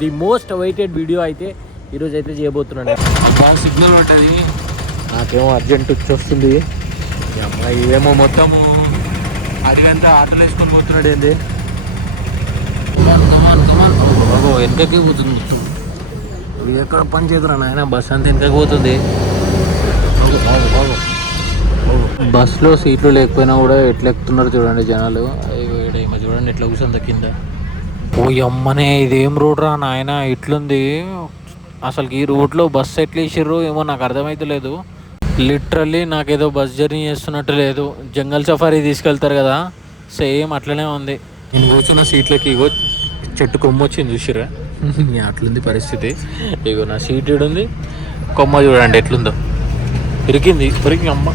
The most awaited video అయితే ఈరోజు అయితే చేయబోతున్నాను. బాగా సిగ్నల్ ఉంటుంది. నాకేమో అర్జెంట్ వచ్చి వస్తుంది ఈ అమ్మాయి ఏమో మొత్తము అడిగంతా ఆటోలు వేసుకొని పోతున్నాడు ఏంది? బాబు వెనకకి పోతుంది మొత్తం. ఇది ఎక్కడ పని చేతురా నాయన? బస్ అంతా వెనకకి పోతుంది. బస్సులో సీట్లు లేకపోయినా కూడా ఎట్లా ఎక్కుతున్నారు చూడండి జనాలు. ఈమె చూడండి ఎట్లా కూర్చుంది కింద. ఓ అమ్మనే ఇదేం రోడ్ రా నాయన? ఇట్లుంది. అసలు ఈ రూట్లో బస్సు ఎట్లా వేసిర్రు ఏమో నాకు అర్థమైతలేదు లిటరల్లీ నాకేదో బస్ జర్నీ చేస్తున్నట్టు లేదు. జంగల్ సఫారీ తీసుకెళ్తారు కదా. సేమ్ అట్లనే ఉంది. నేను కూర్చున్న సీట్లకి ఇగో చెట్టు కొమ్మ వచ్చింది చూసిరా అట్లుంది పరిస్థితి. ఇగో నా సీట్ ఉంది కొమ్మ చూడండి ఎట్లుందో. ఇరికింది. ఇరికి అమ్మ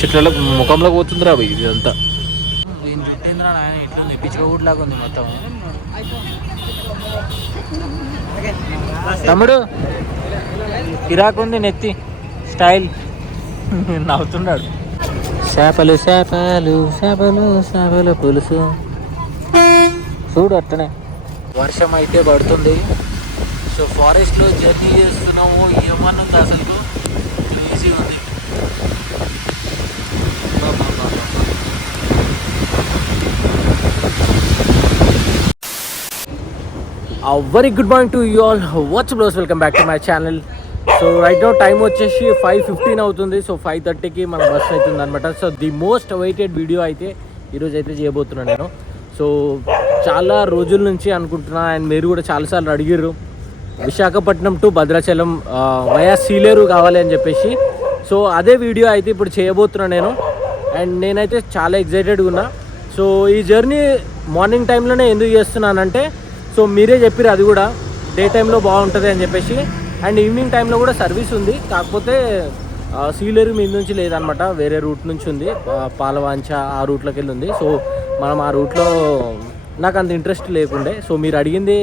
చెట్ల ముఖంలో పోతుందిరా ఇదంతా. దీని చుట్టేంద్రా నాయన? లాగా ఉంది మొత్తం. తమ్ముడు కిరాకుంది నెత్తి స్టైల్. నవ్వుతున్నాడు. చేపలు చేపలు చేపలు చేపలు పులుసు. చూడు అట్టనే వర్షం అయితే పడుతుంది. సో ఫారెస్ట్లో జర్నీ చేస్తున్నాము ఏమన్నా అసలు ఈజీ ఉంది very good morning to you all what's blows welcome back to my channel so right now time వచ్చేసి ఫైవ్ ఫిఫ్టీన్ అవుతుంది. సో ఫైవ్ థర్టీకి మన బస్ అవుతుంది అనమాట so the most awaited video అయితే ఈరోజు అయితే చేయబోతున్నాను నేను. సో చాలా రోజుల నుంచి అనుకుంటున్నా అండ్ మీరు కూడా చాలాసార్లు అడిగిర్రు. విశాఖపట్నం టు భద్రాచలం వయా సీలేరు కావాలి అని చెప్పేసి. సో అదే వీడియో అయితే ఇప్పుడు చేయబోతున్నాను నేను. అండ్ నేనైతే చాలా ఎగ్జైటెడ్గా ఉన్నా. సో ఈ జర్నీ మార్నింగ్ టైంలోనే ఎందుకు చేస్తున్నానంటే సో మీరే చెప్పారు అది కూడా. డే టైంలో బాగుంటుంది అని చెప్పేసి. అండ్ ఈవినింగ్ టైంలో కూడా సర్వీస్ ఉంది. కాకపోతే సీలేరు మీద నుంచి లేదనమాట వేరే రూట్ నుంచి ఉంది. పాలవాంచ ఆ రూట్లోకి వెళ్ళి ఉంది. సో మనం ఆ రూట్లో నాకు అంత ఇంట్రెస్ట్ లేకుండే. సో మీరు అడిగింది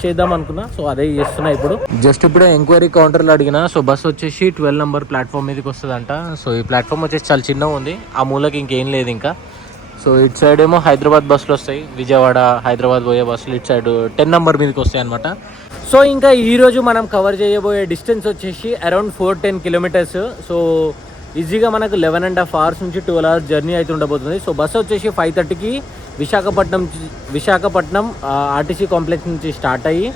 చేద్దాం అనుకున్నా. సో అదే చేస్తున్నా ఇప్పుడు. జస్ట్ ఇప్పుడు ఎంక్వైరీ కౌంటర్లో అడిగిన సో బస్ వచ్చేసి ట్వెల్వ్ నెంబర్ ప్లాట్ఫామ్ మీదకి వస్తుందంట. సో ఈ ప్లాట్ఫామ్ వచ్చేసి చాలా చిన్నగా ఉంది. ఆ మూలకి ఇంకేం లేదు ఇంకా. సో ఇటు సైడ్ ఏమో హైదరాబాద్ బస్సులు వస్తాయి. విజయవాడ హైదరాబాద్ పోయే బస్సులు ఇటు సైడ్ టెన్ నెంబర్ మీదకి వస్తాయి అనమాట సో ఇంకా ఈరోజు మనం కవర్ చేయబోయే డిస్టెన్స్ వచ్చేసి around four ten kilometres so ఈజీగా మనకు లెవెన్ అండ్ హాఫ్ అవర్స్ నుంచి ట్వెల్వ్ అవర్స్ జర్నీ అయితే ఉండబోతుంది. సో బస్సు వచ్చేసి ఫైవ్ థర్టీకి విశాఖపట్నం విశాఖపట్నం ఆర్టీసీ కాంప్లెక్స్ నుంచి స్టార్ట్ అయ్యి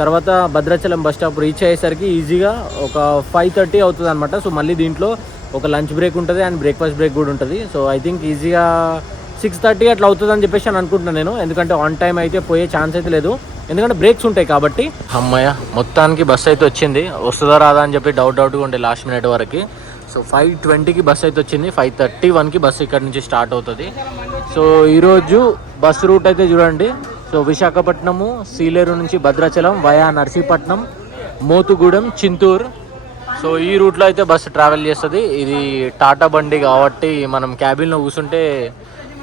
తర్వాత భద్రాచలం బస్ స్టాప్ రీచ్ అయ్యేసరికి ఈజీగా ఒక ఫైవ్ థర్టీ అవుతుంది అనమాట సో మళ్ళీ దీంట్లో ఒక లంచ్ బ్రేక్ ఉంటుంది అండ్ బ్రేక్ఫాస్ట్ బ్రేక్ కూడా ఉంటుంది. సో ఐ థింక్ ఈజీగా సిక్స్ థర్టీ అట్లా అవుతుందని చెప్పేసి అని అనుకుంటున్నాను నేను. ఎందుకంటే ఆన్ టైం అయితే పోయే ఛాన్స్ అయితే లేదు. ఎందుకంటే బ్రేక్స్ ఉంటాయి కాబట్టి. అమ్మాయ మొత్తానికి బస్ అయితే వచ్చింది. వస్తుందా రాదా అని చెప్పి డౌట్ డౌట్గా ఉండే లాస్ట్ మినిట్ వరకు. సో ఫైవ్ ట్వంటీకి బస్ అయితే వచ్చింది. ఫైవ్ థర్టీ వన్కి బస్ ఇక్కడ నుంచి స్టార్ట్ అవుతుంది. సో ఈరోజు బస్ రూట్ అయితే చూడండి. సో విశాఖపట్నము సీలేరు నుంచి భద్రాచలం వయా నర్సీపట్నం మోతుగూడెం చింతూరు. సో ఈ రూట్లో అయితే బస్సు ట్రావెల్ చేస్తుంది. ఇది టాటా బండి కాబట్టి మనం క్యాబిన్లో కూర్చుంటే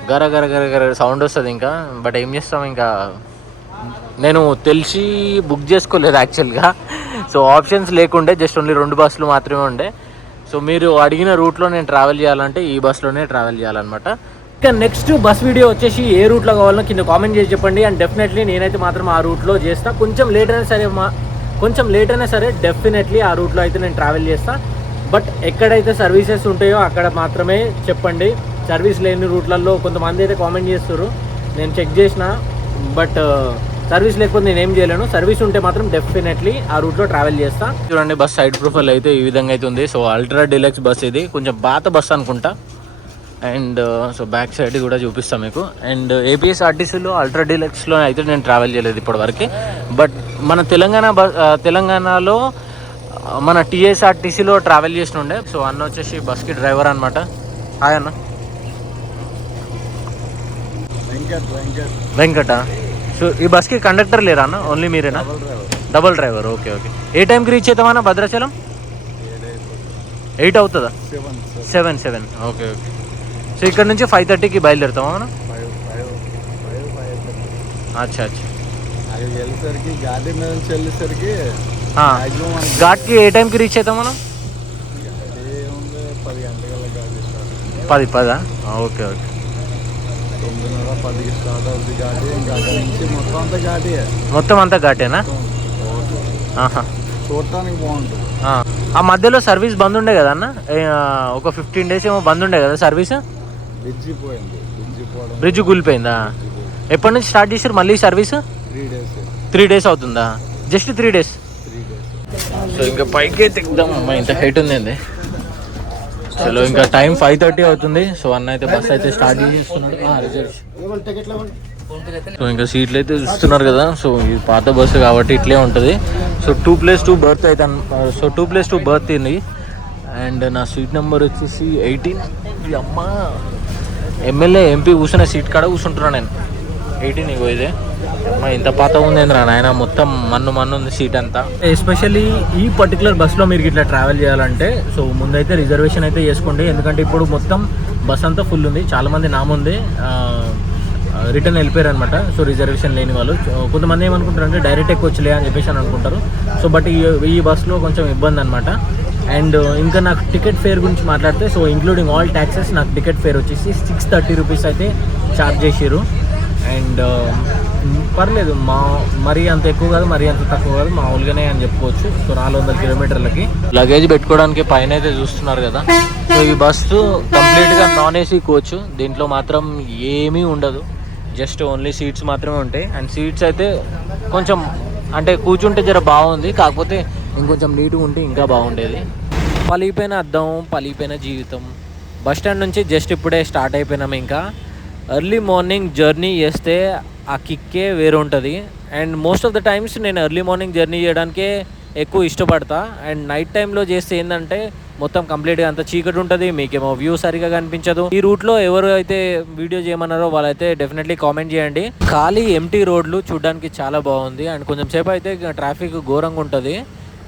గర గర గర గర సౌండ్ వస్తుంది ఇంకా. బట్ ఏం చేస్తాం ఇంకా? నేను తెలిసి బుక్ చేసుకోలేదు యాక్చువల్గా సో ఆప్షన్స్ లేకుండే జస్ట్ ఓన్లీ రెండు బస్సులు మాత్రమే ఉండే. సో మీరు అడిగిన రూట్లో నేను ట్రావెల్ చేయాలంటే ఈ బస్సులోనే ట్రావెల్ చేయాలన్నమాట. ఇంకా నెక్స్ట్ బస్ వీడియో వచ్చేసి ఏ రూట్లో కావాలో కింద కామెంట్ చేసి చెప్పండి. అండ్ డెఫినెట్లీ నేనైతే మాత్రం ఆ రూట్లో చేస్తా. కొంచెం లేట్ అయినా సరే మా కొంచెం లేట్ అయినా సరే డెఫినెట్లీ ఆ రూట్లో అయితే నేను ట్రావెల్ చేస్తా. బట్ ఎక్కడైతే సర్వీసెస్ ఉంటాయో అక్కడ మాత్రమే చెప్పండి. సర్వీస్ లేని రూట్లలో కొంతమంది అయితే కామెంట్ చేస్తారు నేను చెక్ చేసిన బట్ సర్వీస్ లేకపోతే నేను ఏం చేయలేను. సర్వీస్ ఉంటే మాత్రం డెఫినెట్లీ ఆ రూట్లో ట్రావెల్ చేస్తా. చూడండి బస్ సైడ్ ప్రొఫైల్ అయితే ఈ విధంగా అయితే ఉంది. సో అల్ట్రా డిలక్స్ బస్ ఇది. కొంచెం పాత బస్ అనుకుంటా. అండ్ సో బ్యాక్ సైడ్ కూడా చూపిస్తాం మీకు. అండ్ ఏపీఎస్ ఆర్టీసీలో అల్ట్రా డీలక్స్లో అయితే నేను ట్రావెల్ చేయలేదు ఇప్పటివరకు. బట్ మన తెలంగాణ బస్ తెలంగాణలో మన టీఎస్ఆర్టీసీలో ట్రావెల్ చేసిన ఉండే సో అన్న వచ్చేసి బస్కి డ్రైవర్ అనమాట హాయ్ అన్న. వెంకట్ సో ఈ బస్కి కండక్టర్ లేరా అన్న? ఓన్లీ మీరేనా? డబుల్ డ్రైవర్ ఓకే ఓకే ఏ టైంకి రీచ్ అవుతామన్నా భద్రాచలం? ఎయిట్ అవుతుందా? Seven seven okay okay so ఇక్కడ నుంచి ఫైవ్ థర్టీకి బయలుదేరుతామా మనం అచ్చా అచ్చా. అది వెళ్ళేసరికి గాడి మీద నుంచి వెళ్ళేసరికి ఆ, మ్యాక్సిమం మనకి ఘాట్కి ఏ టైంకి రీచ్ అవుతాం మనం పది పది ఓకే ఓకే తొమ్మిదిన్నర పదికి స్టార్ట్ అవుతుంది ఇంకా అక్కడి నుంచి మొత్తం అంతా గాడి మొత్తం అంతా ఘాటేనా. చూడటానికి బాగుంటుంది. ఆ. మధ్యలో సర్వీస్ బంద్ ఉండే కదా అన్న? ఒక ఫిఫ్టీన్ డేస్ ఏమో బంద్ ఉండే కదా సర్వీస్? బ్రిడ్జి పోయింది. బ్రిడ్జి కూలిపోయిందా? ఎప్పటి నుంచి స్టార్ట్ చేసారు మళ్ళీ సర్వీస్? Three days. అవుతుందా? Just three days? Three days. So ఇంకా పైకి అయితే ఎక్కుదాం అమ్మా ఇంత హైట్ ఉంది చలో ఇంకా టైం ఫైవ్ థర్టీ అవుతుంది. సో అన్న అయితే బస్ అయితే స్టార్ట్ చేస్తున్నాడు. సో ఇంకా సీట్లు అయితే చూస్తున్నారు కదా. సో ఇది పాత బస్సు కాబట్టి ఇట్లే ఉంటుంది. So two place two berth అయితే so two place two berth అయింది అండ్ నా సీట్ నెంబర్ వచ్చేసి ఎయిటీన్ అమ్మ ఎమ్మెల్యే ఎంపీ కూర్చున్న సీట్ కాడ కూర్చుంటున్నాను నేను. ఎయిటీన్ ఇగో ఇదే. ఇంత పాత ఉంది నాయన? మొత్తం మన్ను మన్ను ఉంది సీట్ అంతా. ఎస్పెషల్లీ ఈ పర్టికులర్ బస్సులో మీరు ఇట్లా ట్రావెల్ చేయాలంటే సో ముందైతే రిజర్వేషన్ అయితే చేసుకోండి. ఎందుకంటే ఇప్పుడు మొత్తం బస్ అంతా ఫుల్ ఉంది. చాలామంది నాముంది నా ముందే రిటర్న్ వెళ్ళిపోయారు అనమాట సో రిజర్వేషన్ లేని వాళ్ళు. సో కొంతమంది ఏమనుకుంటారు అంటే డైరెక్ట్ ఎక్కొచ్చులే అని చెప్పేసి అని అనుకుంటారు. సో బట్ ఈ ఈ బస్సులో కొంచెం ఇబ్బంది అనమాట అండ్ ఇంకా నాకు టికెట్ ఫేర్ గురించి మాట్లాడితే సో ఇంక్లూడింగ్ ఆల్ ట్యాక్సెస్ నాకు టికెట్ ఫేర్ వచ్చేసి సిక్స్ థర్టీ రూపీస్ అయితే ఛార్జ్ చేసారు అండ్ పర్లేదు మా మరీ అంత ఎక్కువ కాదు మరీ అంత తక్కువ కాదు మామూలుగానే అని చెప్పుకోవచ్చు. సో నాలుగు వందల కిలోమీటర్లకి. లగేజ్ పెట్టుకోవడానికి పైన అయితే చూస్తున్నారు కదా. సో ఈ బస్సు కంప్లీట్గా నాన్ ఏసీ కోచ్. దీంట్లో మాత్రం ఏమీ ఉండదు. జస్ట్ ఓన్లీ సీట్స్ మాత్రమే ఉంటాయి. అండ్ సీట్స్ అయితే కొంచెం అంటే కూర్చుంటే జర బాగుంది. కాకపోతే ఇంకొంచెం నీట్గా ఉంటే ఇంకా బాగుండేది. పలిగిపోయిన అద్దం పలిగిపోయిన జీవితం. బస్ స్టాండ్ నుంచి జస్ట్ ఇప్పుడే స్టార్ట్ అయిపోయినాం ఇంకా. ఎర్లీ మార్నింగ్ జర్నీ చేస్తే ఆ కిక్కే వేరు ఉంటుంది and most of the times నేను ఎర్లీ మార్నింగ్ జర్నీ చేయడానికే ఎక్కువ ఇష్టపడతా. అండ్ నైట్ టైంలో చేస్తే ఏంటంటే మొత్తం కంప్లీట్గా అంత చీకటి ఉంటుంది మీకేమో వ్యూ సరిగా కనిపించదు. ఈ రూట్లో ఎవరు అయితే వీడియో చేయమన్నారో వాళ్ళైతే డెఫినెట్లీ కామెంట్ చేయండి. ఖాళీ ఎంటీ రోడ్లు చూడడానికి చాలా బాగుంది. అండ్ కొంచెం సేపు అయితే ట్రాఫిక్ ఘోరంగా ఉంటుంది.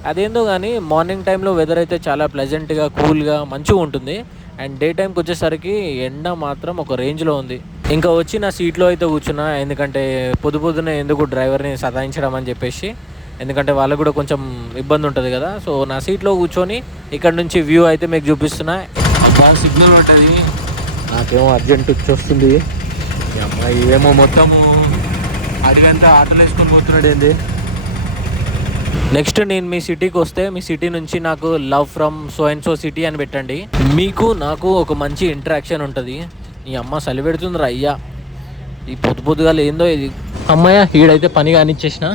అదేందో కానీ మార్నింగ్ టైంలో వెదర్ అయితే చాలా ప్లెజెంట్గా కూల్గా మంచిగా ఉంటుంది. అండ్ డే టైంకి వచ్చేసరికి ఎండ మాత్రం ఒక రేంజ్లో ఉంది. ఇంకా వచ్చి నా సీట్లో అయితే కూర్చున్నా ఎందుకంటే పొద్దు పొద్దునే ఎందుకు డ్రైవర్ని సతాయించడం అని చెప్పేసి ఎందుకంటే వాళ్ళకు కూడా కొంచెం ఇబ్బంది ఉంటుంది కదా. సో నా సీట్లో కూర్చొని ఇక్కడ నుంచి వ్యూ అయితే మీకు చూపిస్తున్నా. సిగ్నల్ ఉంటుంది నాకేమో అర్జెంట్ వచ్చి వస్తుంది. ఈ అమ్మాయి ఏమో మొత్తము అదిగంతా ఆటోలు వేసుకొని పోతున్నాడు ఏంది? నెక్స్ట్ నేను మీ సిటీకి వస్తే మీ సిటీ నుంచి నాకు love from so and so city అని పెట్టండి. మీకు నాకు ఒక మంచి ఇంటరాక్షన్ ఉంటుంది. ఈ అమ్మ సలి పెడుతుందిరా అయ్యా. ఈ పొద్దు పొద్దుగా ఏందో ఇది. అమ్మాయ ఈడైతే పని కానిచ్చేసిన.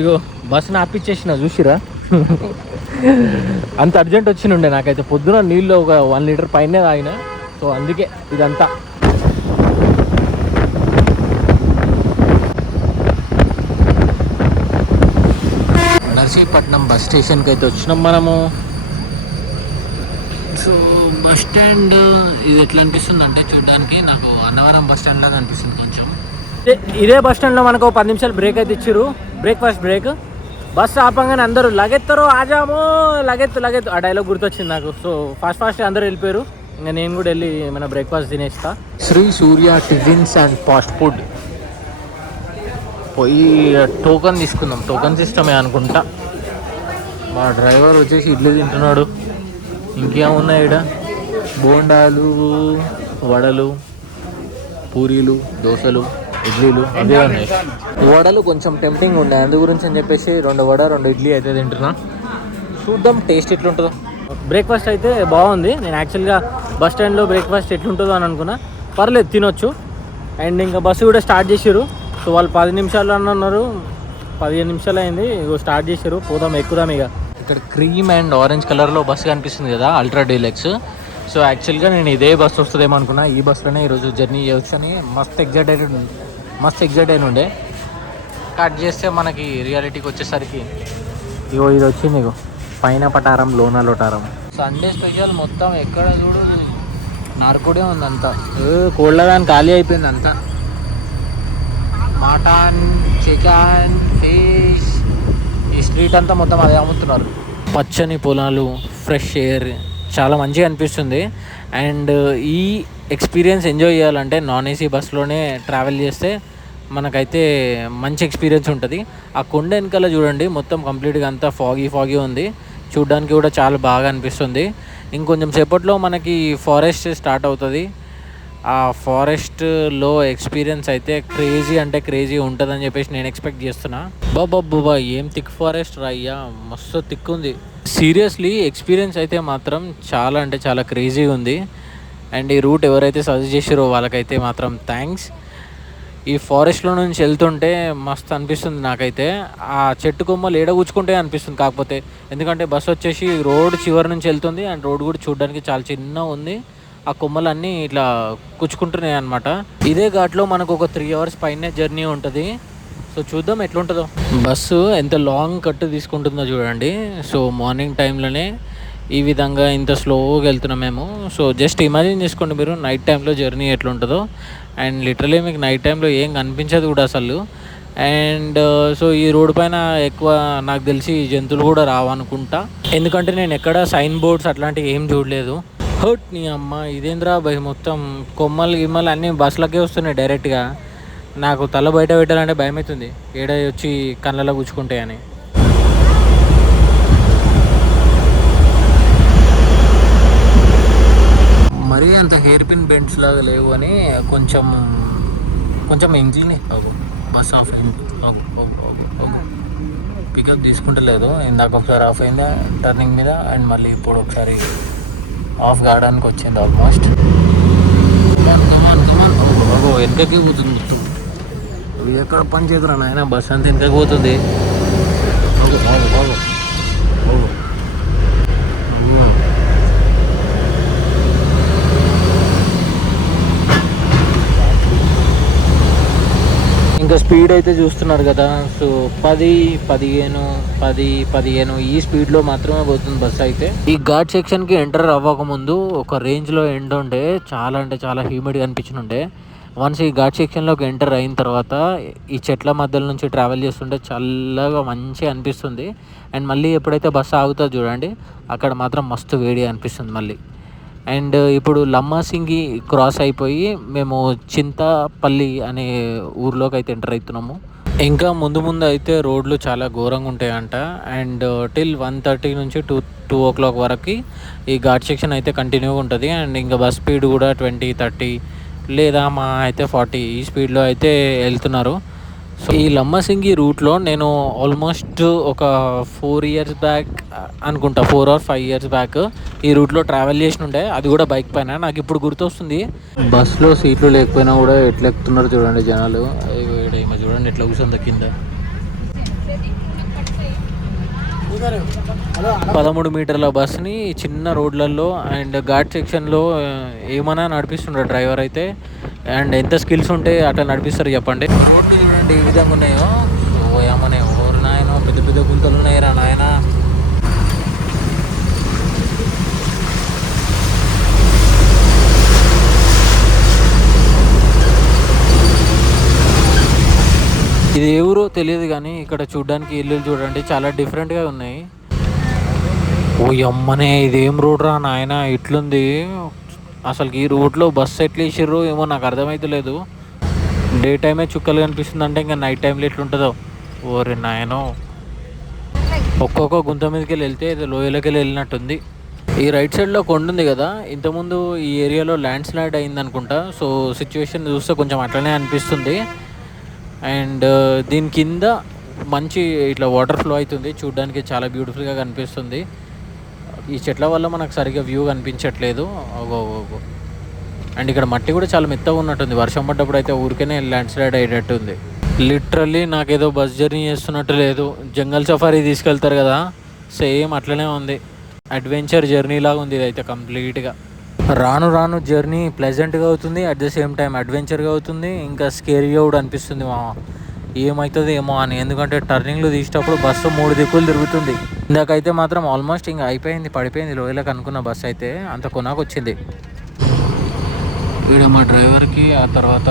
ఇగో బస్సుని ఆపిచ్చేసిన చూసిరా? అంత అర్జెంట్ వచ్చినుండే నాకైతే. పొద్దున నీళ్ళు ఒక వన్ లీటర్ పైనే తాగిన. సో అందుకే ఇదంతా. నర్సీపట్నం బస్ స్టేషన్కి అయితే వచ్చినాం మనము. సో బస్ స్టాండ్ ఇది ఎట్లా అనిపిస్తుంది అంటే చూడడానికి నాకు అన్నవరం బస్ స్టాండ్ లాగా అనిపిస్తుంది కొంచెం. ఇదే బస్ స్టాండ్లో మనకు ఒక పది నిమిషాలు బ్రేక్ అయితే ఇచ్చారు బ్రేక్ఫాస్ట్ బ్రేక్ బస్ ఆపంగానే అందరూ లగెత్తరు ఆజాము! లగెత్తు లగెత్తు. ఆ డైలాగ్ గుర్తొచ్చింది నాకు. సో ఫాస్ట్ ఫాస్ట్ అందరూ వెళ్ళిపోయారు. ఇంకా నేను కూడా వెళ్ళి మన బ్రేక్ఫాస్ట్ తినేస్తా. Shri Surya tiffins and fast food. పోయి టోకన్ తీసుకుందాం. టోకన్ సిస్టమే అనుకుంటా. మా డ్రైవర్ వచ్చేసి ఇడ్లీ తింటున్నాడు. ఇంకేమున్నాయి ఇక్కడ బోండాలు వడలు పూరీలు దోశలు ఇడ్లీలు అవే ఉన్నాయి. వడలు కొంచెం టెంప్టింగ్ ఉన్నాయి అందు గురించి అని చెప్పేసి రెండు వడ రెండు ఇడ్లీ అయితే తింటున్నా. చూద్దాం టేస్ట్ ఎట్లుంటుందో. బ్రేక్ఫాస్ట్ అయితే బాగుంది. నేను యాక్చువల్గా బస్ స్టాండ్లో బ్రేక్ఫాస్ట్ ఎట్లుంటుందో అని అనుకున్నా. పర్లేదు తినొచ్చు. అండ్ ఇంకా బస్సు కూడా స్టార్ట్ చేసారు సో వాళ్ళు పది నిమిషాలు అన్నారు పదిహేను నిమిషాలు అయింది. స్టార్ట్ చేశారు పోదాం ఎక్కుదాం ఇక ఇక్కడ క్రీమ్ అండ్ ఆరెంజ్ కలర్లో బస్సు కనిపిస్తుంది కదా అల్ట్రా డీలెక్స్. సో యాక్చువల్గా నేను ఇదే బస్సు వస్తుందేమో అనుకున్నా. ఈ బస్సులోనే ఈరోజు జర్నీ చేయొచ్చు అని మస్త్ ఎగ్జైటెడ్ మస్త్ ఎగ్జైట్ అయిన ఉండే. కట్ చేస్తే మనకి రియాలిటీకి వచ్చేసరికి ఇగో ఇది వచ్చింది ఇగో. పైన పటారం లోన లోటారం. సండే స్పెషల్ మొత్తం ఎక్కడ చూడు. నరకుడే ఉంది అంతా కోళ్ళ దాని ఖాళీ అయిపోయింది అంతా. మటన్ చికెన్ ఫిష్ ఈ స్ట్రీట్ అంతా మొత్తం అదే అమ్ముతున్నారు. పచ్చని పొలాలు ఫ్రెష్ ఎయిర్ చాలా మంచిగా అనిపిస్తుంది. అండ్ uh, ఈ ఎక్స్పీరియన్స్ ఎంజాయ్ చేయాలంటే నాన్ ఏసీ బస్సులోనే ట్రావెల్ చేస్తే మనకైతే మంచి ఎక్స్పీరియన్స్ ఉంటుంది. ఆ కొండ వెనకాల చూడండి మొత్తం కంప్లీట్గా అంతా ఫాగీ ఫాగీ ఉంది. చూడడానికి కూడా చాలా బాగా అనిపిస్తుంది. ఇంకొంచెం సేపట్లో మనకి ఫారెస్ట్ స్టార్ట్ అవుతుంది. ఆ ఫారెస్ట్లో ఎక్స్పీరియన్స్ అయితే క్రేజీ అంటే క్రేజీ ఉంటుందని చెప్పేసి నేను ఎక్స్పెక్ట్ చేస్తున్నా. బాబా ఏం థిక్ ఫారెస్ట్ రా అయ్యా మస్తు థిక్ ఉంది. సీరియస్లీ ఎక్స్పీరియన్స్ అయితే మాత్రం చాలా అంటే చాలా క్రేజీగా ఉంది. అండ్ ఈ రూట్ ఎవరైతే సజెస్ట్ చేసారో వాళ్ళకైతే మాత్రం థ్యాంక్స్ ఈ ఫారెస్ట్లో నుంచి వెళ్తుంటే మస్తు అనిపిస్తుంది నాకైతే. ఆ చెట్టు కొమ్మలు ఏడ కూర్చుకుంటే అనిపిస్తుంది కాకపోతే. ఎందుకంటే బస్సు వచ్చేసి రోడ్ చివరి నుంచి వెళ్తుంది. అండ్ రోడ్ కూడా చూడడానికి చాలా చిన్న ఉంది. ఆ కొమ్మలన్నీ ఇట్లా కుచ్చుకుంటున్నాయి అనమాట ఇదే ఘాట్లో మనకు ఒక త్రీ అవర్స్ పైన జర్నీ ఉంటుంది. సో చూద్దాం ఎట్లుంటుందో. బస్సు ఎంత లాంగ్ కట్ తీసుకుంటుందో చూడండి. సో మార్నింగ్ టైంలోనే ఈ విధంగా ఇంత స్లోగా వెళ్తున్నాం మేము. సో జస్ట్ ఇమాజిన్ చేసుకోండి మీరు నైట్ టైంలో జర్నీ ఎట్లుంటుందో. అండ్ లిటరలీ మీకు నైట్ టైంలో ఏం కనిపించదు కూడా అసలు. అండ్ uh, సో ఈ రోడ్ పైన ఎక్కువ నాకు తెలిసి జంతువులు కూడా రావనుకుంటా. ఎందుకంటే నేను ఎక్కడ సైన్ బోర్డ్స్ అట్లాంటివి ఏం చూడలేదు. హర్ట్ నీ అమ్మ. ఇదేంద్రా భయ్ మొత్తం కొమ్మలు గిమ్మలు అన్నీ బస్సులకే వస్తున్నాయి డైరెక్ట్గా నాకు తల బయట పెట్టాలంటే భయం అవుతుంది ఏడ వచ్చి కళ్ళలో గుచ్చుకుంటాయని మరీ అంత హెయిర్ పిన్ బెండ్స్ లాగా లేవు అని కొంచెం కొంచెం ఇంజిన్ బస్ ఆఫ్ పికప్ తీసుకుంటలేదు. ఇందాక ఒకసారి ఆఫ్ అయింది? టర్నింగ్ మీద. అండ్ మళ్ళీ ఇప్పుడు ఒకసారి ఆఫ్ కావడానికి వచ్చింది ఆల్మోస్ట్. వెనకకి పోతుంది మొత్తం ఎక్కడ పని చేయకురా నాయన? బస్ అంతా వెనకకి పోతుంది. ఆగు, ఆగు. ఇంకా స్పీడ్ అయితే చూస్తున్నారు కదా. సో పది పదిహేను పది పదిహేను ఈ స్పీడ్లో మాత్రమే పోతుంది బస్ అయితే. ఈ ఘాట్ సెక్షన్కి ఎంటర్ అవ్వకముందు ఒక రేంజ్లో ఎండ్ ఉండే చాలా అంటే చాలా హ్యూమిడ్గా అనిపించనుండే వన్స్ ఈ ఘాట్ సెక్షన్లోకి ఎంటర్ అయిన తర్వాత ఈ చెట్ల మధ్యలో నుంచి ట్రావెల్ చేస్తుంటే చల్లగా మంచిగా అనిపిస్తుంది. అండ్ మళ్ళీ ఎప్పుడైతే బస్సు ఆగుతుందో చూడండి అక్కడ మాత్రం మస్తు వేడి అనిపిస్తుంది మళ్ళీ. అండ్ ఇప్పుడు లమ్మాసింగి క్రాస్ అయిపోయి మేము చింతపల్లి అనే ఊర్లోకి అయితే ఎంటర్ అవుతున్నాము. ఇంకా ముందు ముందు అయితే రోడ్లు చాలా ఘోరంగా ఉంటాయంట. అండ్ టిల్ వన్ థర్టీ నుంచి టూ టూ ఓ క్లాక్ వరకు ఈ ఘాట్ సెక్షన్ అయితే కంటిన్యూగా ఉంటుంది. అండ్ ఇంకా బస్ స్పీడ్ కూడా ట్వంటీ థర్టీ లేదా మా అయితే ఫార్టీ ఈ స్పీడ్లో అయితే వెళ్తున్నారు. సో ఈ లమ్మసింగి రూట్లో నేను ఆల్మోస్ట్ ఒక ఫోర్ ఇయర్స్ బ్యాక్ అనుకుంటా four or five years back ఈ రూట్లో ట్రావెల్ చేసి ఉండే. అది కూడా బైక్ పైన. నాకు ఇప్పుడు గుర్తొస్తుంది. బస్సులో సీట్లు లేకపోయినా కూడా ఎట్లా ఎక్కుతున్నారు చూడండి జనాలు. ఈమె చూడండి ఎట్లా కూర్చుంది కింద. పదమూడు మీటర్ల బస్ని చిన్న రోడ్లలో అండ్ ఘాట్ సెక్షన్లో ఏమైనా నడిపిస్తుండ్రు డ్రైవర్ అయితే? అండ్ ఎంత స్కిల్స్ ఉంటే అట్లా నడిపిస్తారు చెప్పండి. రోడ్లు చూడండి ఏ విధంగా ఉన్నాయో. ఓ ఏమనే ఓరు నాయన పెద్ద పెద్ద గుంతలు ఉన్నాయిరా నాయన. ఇది ఏ ఊరో తెలియదు కానీ ఇక్కడ చూడడానికి ఇల్లు చూడండి చాలా డిఫరెంట్గా ఉన్నాయి. ఓ అమ్మనే ఇదేం రోడ్ రా నాయన? ఇట్లుంది. అసలు ఈ రూట్లో బస్సు ఎట్లా వేసిర్రు ఏమో నాకు అర్థమైతలేదు డే టైమే చుక్కలు కనిపిస్తుంది అంటే ఇంకా నైట్ టైంలో ఎట్లుంటుందో. ఓరే నాయనో. ఒక్కొక్క గుంత మీదకి వెళ్ళి వెళ్తే ఇది లోయలోకి వెళ్ళి వెళ్ళినట్టుంది. ఈ రైట్ సైడ్లో కొండ ఉంది కదా ఇంతకుముందు ఈ ఏరియాలో ల్యాండ్ స్లైడ్ అయింది అనుకుంటా సో సిచ్యువేషన్ చూస్తే కొంచెం అట్లనే అనిపిస్తుంది. అండ్ దీని కింద మంచి ఇట్లా వాటర్ ఫ్లో అవుతుంది. చూడడానికి చాలా బ్యూటిఫుల్గా కనిపిస్తుంది. ఈ చెట్ల వల్ల మనకు సరిగ్గా వ్యూ కనిపించట్లేదు. అండ్ ఇక్కడ మట్టి కూడా చాలా మెత్తగా ఉన్నట్టుంది. వర్షం పడ్డప్పుడు అయితే ఊరికేనే ల్యాండ్ స్లైడ్ అయ్యేటట్టుంది. లిటరల్లీ నాకేదో బస్ జర్నీ చేస్తున్నట్టు లేదు. జంగల్ సఫారీ తీసుకెళ్తారు కదా. సేమ్ అట్లనే ఉంది. అడ్వెంచర్ జర్నీ లాగా ఉంది ఇదైతే కంప్లీట్గా. రాను రాను జర్నీ ప్లెజెంట్గా అవుతుంది. అట్ ద సేమ్ టైం అడ్వెంచర్గా అవుతుంది. ఇంకా స్కేరీగా కూడా అనిపిస్తుంది మా ఏమవుతుంది ఏమో అని. ఎందుకంటే టర్నింగ్లు తీసేటప్పుడు బస్సు మూడు దిక్కులు తిరుగుతుంది. ఇందాకైతే మాత్రం ఆల్మోస్ట్ ఇంకా అయిపోయింది పడిపోయింది లోయలకు అనుకున్న బస్సు అయితే. అంత కొనాకు వచ్చింది ఇక్కడ మా డ్రైవర్కి ఆ తర్వాత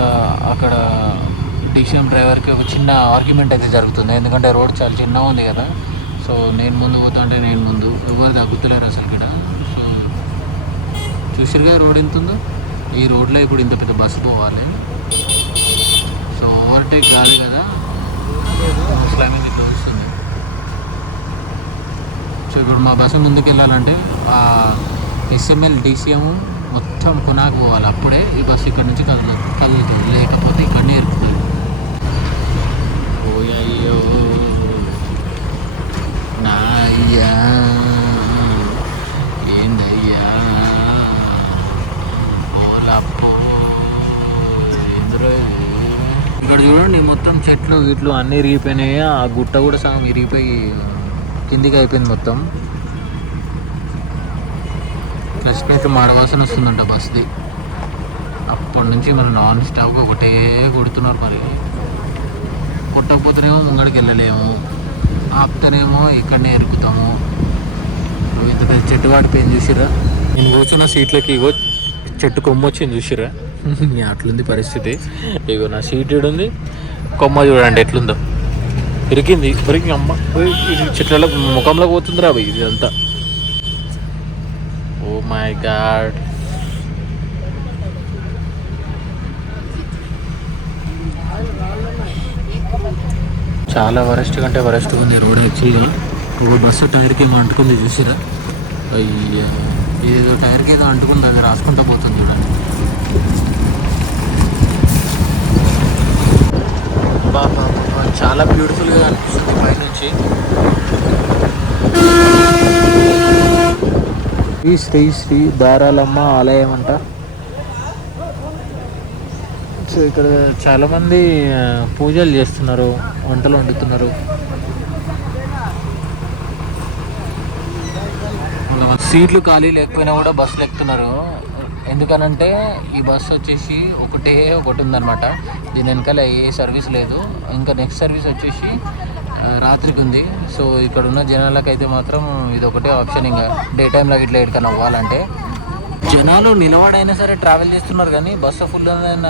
అక్కడ డిసిఎం డ్రైవర్కి ఒక చిన్న ఆర్గ్యుమెంట్ అయితే జరుగుతుంది. ఎందుకంటే రోడ్ చాలా చిన్నగా ఉంది కదా. సో నేను ముందు పోతుంటే నేను ముందు. ఎవరు తగ్గుతలేరు అసలు ఇక్కడ. సో చూసారుగా రోడ్ ఎంత ఉందో? ఈ రోడ్లో ఇప్పుడు ఇంత పెద్ద బస్సు పోవాలి. సో ఓవర్టేక్ కాదు కదా. ముస్లాం ఇట్లా వస్తుంది సో ఇప్పుడు మా బస్సు ముందుకు వెళ్ళాలంటే ఎస్ఎంఎల్ డీసీఎం మొత్తం కొనాకు పోవాలి అప్పుడే ఈ బస్సు ఇక్కడ నుంచి కదల కదులుతుంది. లేకపోతే ఇక్కడనే ఇరుకుతుంది ఓయయ్యో. నా అయ్యా ఏందయ్యా. ఓలప్పో? ఇక్కడ చూడండి మొత్తం చెట్లు గిట్లు అన్నీ ఇరిగిపోయినాయి? ఆ గుట్ట కూడా సగం ఇరిగిపోయి కిందికి అయిపోయింది మొత్తం. రెస్పెక్ట్ మాడవాసన వస్తుందంట బస్ది. అప్పటి నుంచి మనం నాన్ స్టాప్ ఒకటే కొడుతున్నారు మరి. కొట్టకపోతేనేమో ముంగడికి వెళ్ళలేము. ఆపుతేనేమో ఇక్కడనే ఎరుకుతాము. ఇంత పెద్ద చెట్టు వాడిపోయింది చూసిరా నేను కూర్చున్న సీట్లకి ఇగో చెట్టు కొమ్మ వచ్చింది చూసిరా అట్లుంది పరిస్థితి. ఇగో నా సీట్ ఈడ ఉంది కొమ్మ చూడండి ఎట్లుందో. ఇరికింది. ఇరికి అమ్మ. చెట్లలో చెట్ల ముఖంలో పోతుందిరా అవి ఇదంతా. Oh my god. చాలా వరస్ట్ కంటే వరస్ట్ ఉంది రోడ్ యాక్చువల్గా ఒక బస్సు టైర్కి ఏమో అంటుకుంది చూసిరా. అయ్యా ఏదో టైర్కి ఏదో అంటుకుంది అది రాసుకుంటా పోతుంది చూడండి. బా చాలా బ్యూటిఫుల్గా అనిపిస్తుంది పైనుంచి. శ్రీ శ్రీ శ్రీ దారాలమ్మ ఆలయం అంట. సో ఇక్కడ చాలా మంది పూజలు చేస్తున్నారు వంటలు వండుతున్నారు. సీట్లు ఖాళీ లేకపోయినా కూడా బస్సులు ఎక్కుతున్నారు. ఎందుకనంటే ఈ బస్సు వచ్చేసి ఒకటే ఒకటి ఉందన్నమాట. దీని వెనకాల ఏ సర్వీస్ లేదు. ఇంకా నెక్స్ట్ సర్వీస్ వచ్చేసి రాత్రికి ఉంది. సో ఇక్కడ ఉన్న జనాలకైతే మాత్రం ఇది ఒకటే ఆప్షన్. ఇంకా డే టైంలో ఇట్లా ఎక్కడికైనా అవ్వాలంటే జనాలు నిలబడైనా సరే ట్రావెల్ చేస్తున్నారు కానీ బస్సు ఫుల్ ఉందన్న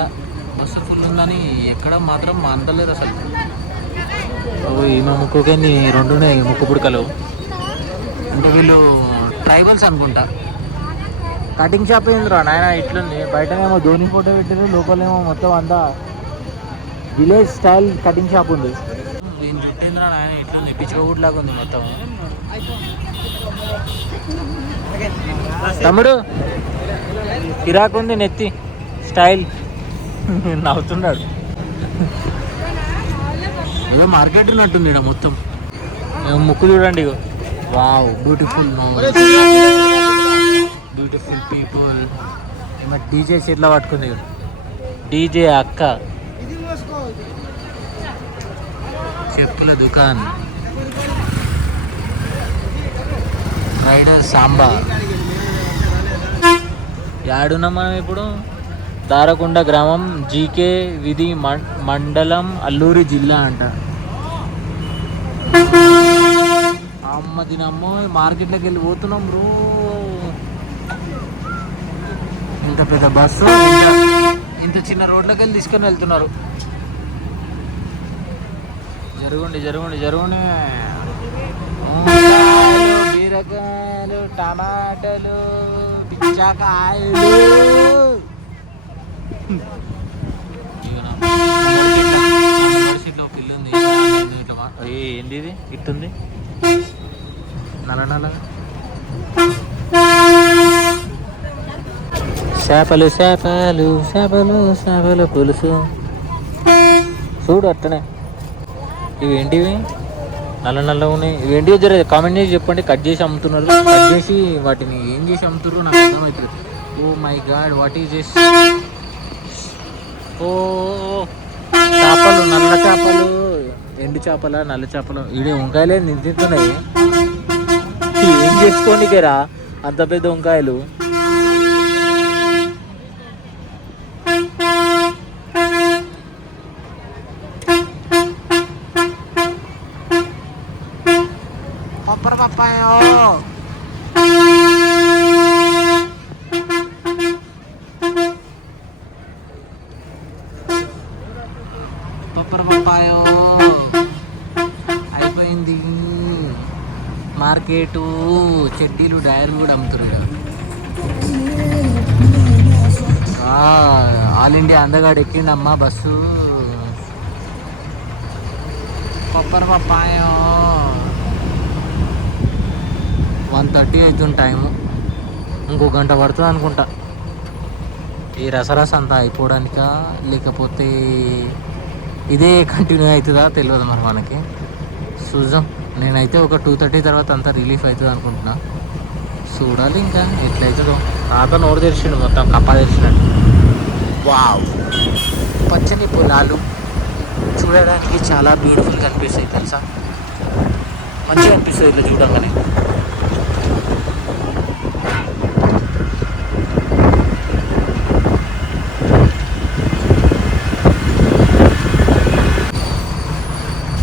బస్సు ఫుల్ ఉందని ఎక్కడ మాత్రం అందలేదు అసలు. ఈమె ముక్కుకని రెండు ఉన్నాయి ముక్కు పుడకలు. అంటే వీళ్ళు ట్రైబల్స్ అనుకుంటా. కటింగ్ షాప్ ఏందిరా? నాయన ఇట్లుంది. బయటనేమో ధోని ఫోటో పెట్టారు లోపలేమో మొత్తం అంతా విలేజ్ స్టైల్ కటింగ్ షాప్ ఉంది. నేను చుట్టేంద్రా నాయన? ఇట్లుంది. పిచ్చుక లాగా ఉంది మొత్తం. తమ్ముడు కిరాక్ ఉంది నెత్తి స్టైల్. నవ్వుతున్నాడు. ఏదో మార్కెట్ ఉన్నట్టుంది ఇక్కడ మొత్తం ముక్కు చూడండి ఇగో. వావ్ బ్యూటిఫుల్ బ్యూటిఫుల్ పీపుల్ ఏమో డీజే చేతిలో పట్టుకుంది డీజే అక్క. చెప్పుల దుకాన్. రైడర్ సాంబా యాడున్నాం మనం ఇప్పుడు? దారకొండ గ్రామం జీకే విధి మం- మండలం అల్లూరి జిల్లా అంట. అమ్మ దీనమ్మో మార్కెట్లోకి వెళ్ళి పోతున్నాం బ్రో. ఇంత పెద్ద బస్సు ఇంత- చిన్న రోడ్లోకి వెళ్ళి తీసుకొని వెళ్తున్నారు. జరగండి జరగండి జరగండి. బీరకాయలు టమాటాలు పిచ్చాకాయలు. ఏంది ఇది? ఇట్టుంది? నల్ల నల్ల చేపలు చేపలు చేపలు చేపలు పులుసు. చూడు అట్టనే. ఇవి ఏంటివి? నల్ల నల్ల ఉన్నాయి. ఇవి ఏంటివి జర కామెంట్ చేసి చెప్పండి. కట్ చేసి అమ్ముతున్నారు. కట్ చేసి వాటిని ఏం చేసి అమ్ముతున్నారు నాకు అర్థమవుతుంది ఓ my god what is this ఓ చేపలు నల్ల చేపలు. ఎండు చేపల నల్ల చేపలు. ఇవి వంకాయలే నిందిస్తున్నాయి ఏం చేసుకోనికేరా? అంత పెద్ద వంకాయలు కొబ్బరి పప్పాయో కొబ్బరి పప్పాయో అయిపోయింది మార్కెటు చెడ్డీలు డైర్లు కూడా అమ్ముతున్నారు ఆల్ ఇండియా అందగాడు ఎక్కిండమ్మా బస్సు. కొబ్బరి పప్పాయో వన్ థర్టీ అవుతుంది టైము. ఇంకో గంట పడుతుంది అనుకుంటా. ఈ రసరస అంతా అయిపోవడానిక లేకపోతే ఇదే కంటిన్యూ అవుతుందా తెలియదు మరి మనకి. చూద్దాం. నేనైతే ఒక టూ థర్టీ తర్వాత అంతా రిలీఫ్ అవుతుంది అనుకుంటున్నా. చూడాలి ఇంకా ఎట్లయితుందో. తాత నోరు తెరిచిండు మొత్తం కప్ప తెరిచినట్టు. వావ్. పచ్చని పొలాలు. చూడడానికి చాలా బ్యూటిఫుల్గా అనిపిస్తాయి తెలుసా? మంచిగా అనిపిస్తుంది ఇట్లా చూడంగానే.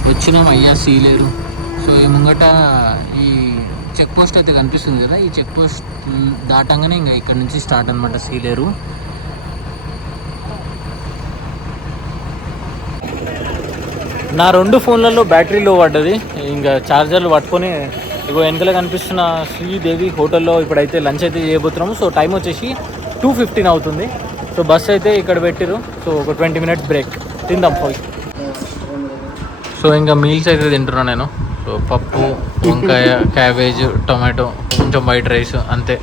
వచ్చినాం అయ్యా సీలేరు. సో ఈ ముంగట ఈ చెక్ పోస్ట్ అయితే కనిపిస్తుంది కదా ఈ చెక్ పోస్ట్ దాటంగానే ఇంకా ఇక్కడ నుంచి స్టార్ట్ అనమాట సీలేరు. నా రెండు ఫోన్లలో బ్యాటరీ లో పడ్డది ఇంకా ఛార్జర్లు పట్టుకొని ఇగో వెనకాల కనిపిస్తున్న శ్రీదేవి హోటల్లో ఇప్పుడైతే లంచ్ అయితే చేయబోతున్నాము. సో టైం వచ్చేసి టూ ఫిఫ్టీన్ అవుతుంది. సో బస్ అయితే ఇక్కడ పెట్టిరు సో ఒక ట్వంటీ మినిట్స్ బ్రేక్. తిందాం పోయి. సో ఇంకా మీల్స్ అయితే తింటున్నాను నేను. సో పప్పు వంకాయ క్యాబేజ్ టొమాటో కొంచెం వైట్ రైస్ అంతే.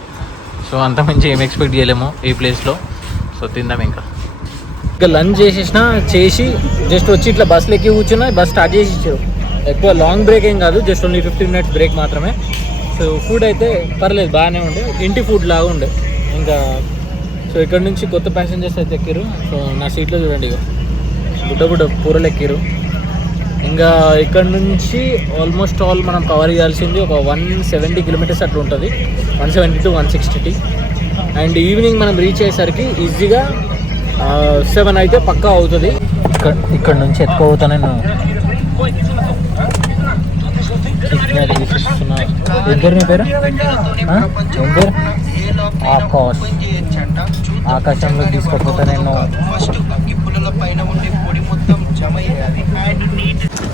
సో అంత మంచి ఏం ఎక్స్పెక్ట్ చేయలేము ఈ ప్లేస్లో సో తిందాం ఇంకా. ఇంకా లంచ్ చేసేసిన చేసి జస్ట్ వచ్చి ఇట్లా బస్సులు ఎక్కి కూర్చున్నా బస్ స్టార్ట్ చేసి ఇచ్చారు. ఎక్కువ లాంగ్ బ్రేక్ ఏం కాదు just only fifteen minutes break మాత్రమే. సో ఫుడ్ అయితే పర్లేదు బాగానే ఉండే. ఇంటి ఫుడ్ లాగా ఉండే. ఇంకా సో ఇక్కడ నుంచి కొత్త ప్యాసింజర్స్ అయితే ఎక్కారు సో నా సీట్లో చూడండి ఇక బుడ్డ బుడ్డ పూరలు ఎక్కారు ఇంకా ఇక్కడ నుంచి ఆల్మోస్ట్ ఆల్ మనం కవర్ చేయాల్సింది ఒక వన్ సెవెంటీ కిలోమీటర్స్ అట్లా ఉంటుంది. One seventy to one sixty and evening మనం రీచ్ అయ్యేసరికి ఈజీగా సెవెన్ అయితే పక్కా అవుతుంది. ఇక్కడ ఇక్కడ నుంచి ఎత్తుకోపోతా నేను. ఇద్దరు మీ పేరు? ఏం పేరు? ఆకాష్. ఆకాశంలో తీసుకపోతా నేను.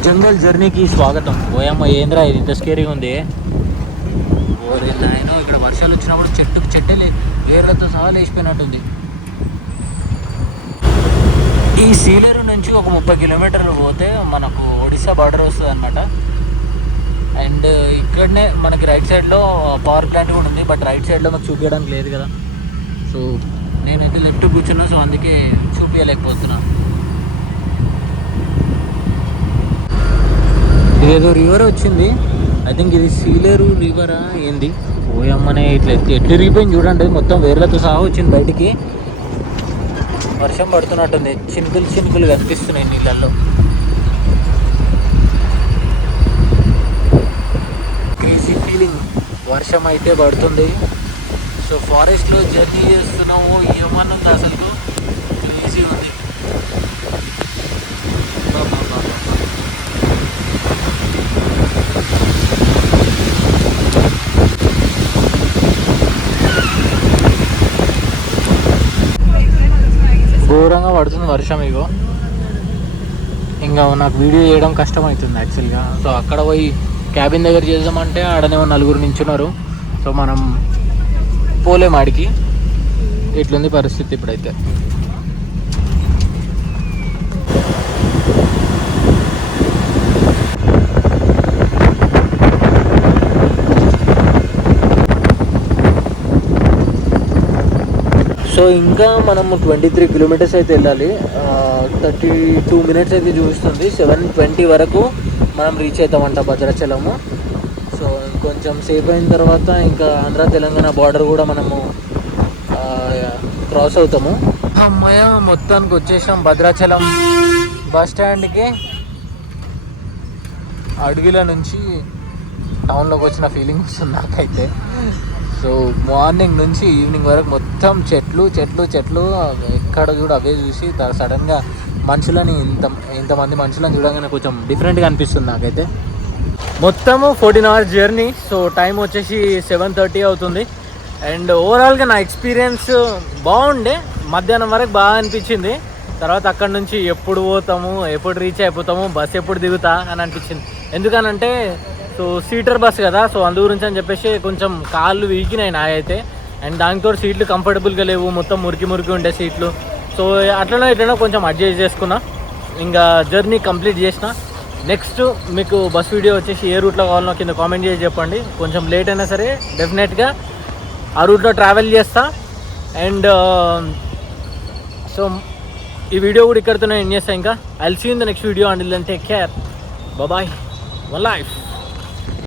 జంగల్ జర్నీకి స్వాగతం. ఓయమ్మ ఏంద్రా ఇది? ఇంత స్కేరీగా ఉంది. ఓరే నాయనో ఇక్కడ వర్షాలు వచ్చినప్పుడు చెట్టుకు చెట్టే వేర్లతో సహా లేచిపోయినట్టుంది. ఈ సీలేరు నుంచి ఒక ముప్పై కిలోమీటర్లు పోతే మనకు ఒడిశా బార్డర్ వస్తుంది అనమాట అండ్ ఇక్కడనే మనకి రైట్ సైడ్లో పవర్ ప్లాంట్ కూడా ఉంది బట్ రైట్ సైడ్లో మాకు చూపించడానికి లేదు కదా. సో నేనైతే లెఫ్ట్ కూర్చున్నా సో అందుకే చూపించలేకపోతున్నాను ఇదేదో రివర్ వచ్చింది. ఐ థింక్ ఇది సీలేరు రివరా ఏంది? ఓయమ్మనే ఇట్లా ఎత్తి ఎట్లు ఇరిగిపోయింది చూడండి. మొత్తం వేర్లతో సహా వచ్చింది బయటికి. వర్షం పడుతున్నట్టుంది. చినుకులు చినుకులు కనిపిస్తున్నాయి నీళ్ళల్లో. క్రేజీ ఫీలింగ్ వర్షం అయితే పడుతుంది. సో ఫారెస్ట్లో జర్నీ చేస్తున్నాము. ఏమన్నా అసలు ఘోరంగా పడుతుంది వర్షం ఇగో. ఇంకా నాకు వీడియో చేయడం కష్టం అవుతుంది యాక్చువల్గా. సో అక్కడ పోయి క్యాబిన్ దగ్గర చేద్దామంటే ఆడనేమో నలుగురు నించున్నారు. సో మనం పోలేం ఆడికి. ఎట్లుంది పరిస్థితి ఇప్పుడైతే. సో ఇంకా మనము ట్వంటీ త్రీ కిలోమీటర్స్ అయితే వెళ్ళాలి. థర్టీ టూ మినిట్స్ అయితే చూపిస్తుంది. సెవెన్ ట్వంటీ వరకు మనం రీచ్ అవుతామంట భద్రాచలము. సో కొంచెం సేఫ్ అయిన తర్వాత ఇంకా ఆంధ్ర తెలంగాణ బార్డర్ కూడా మనము క్రాస్ అవుతాము. అమ్మాయ మొత్తానికి వచ్చేసాం భద్రాచలం బస్ స్టాండ్కి. అడవిల నుంచి టౌన్లోకి వచ్చిన ఫీలింగ్ వస్తుంది నాకైతే. సో మార్నింగ్ నుంచి ఈవినింగ్ వరకు మొత్తం చెట్లు చెట్లు చెట్లు ఎక్కడ చూడ అవే చూసి సడన్గా మనుషులని ఇంత ఇంతమంది మనుషులను చూడగానే కొంచెం డిఫరెంట్గా అనిపిస్తుంది నాకైతే. మొత్తము fourteen hours journey so time వచ్చేసి సెవెన్ థర్టీ అవుతుంది. అండ్ ఓవరాల్గా నా ఎక్స్పీరియన్స్ బాగుండే. మధ్యాహ్నం వరకు బాగా అనిపించింది. తర్వాత అక్కడ నుంచి ఎప్పుడు పోతాము ఎప్పుడు రీచ్ అయిపోతాము బస్ ఎప్పుడు దిగుతా అని అనిపించింది. ఎందుకనంటే సో సీటర్ బస్ కదా సో అందు గురించి అని చెప్పేసి కొంచెం కాళ్ళు వీకినాయి నాయైతే. అండ్ దానితో సీట్లు కంఫర్టబుల్గా లేవు మొత్తం మురికి మురికి ఉండే సీట్లు. సో అట్లనో ఇట్లనో కొంచెం అడ్జస్ట్ చేసుకున్నా. ఇంకా జర్నీ కంప్లీట్ చేసిన. నెక్స్ట్ మీకు బస్ వీడియో వచ్చేసి ఏ రూట్లో కావాలనో కింద కామెంట్ చేసి చెప్పండి. కొంచెం లేట్ అయినా సరే డెఫినెట్గా ఆ రూట్లో ట్రావెల్ చేస్తా. అండ్ సో um, ఈ వీడియో కూడా ఇక్కడితోనే ఎండ్ చేస్తాను ఇంకా. I'll see in the next video and take care bye one life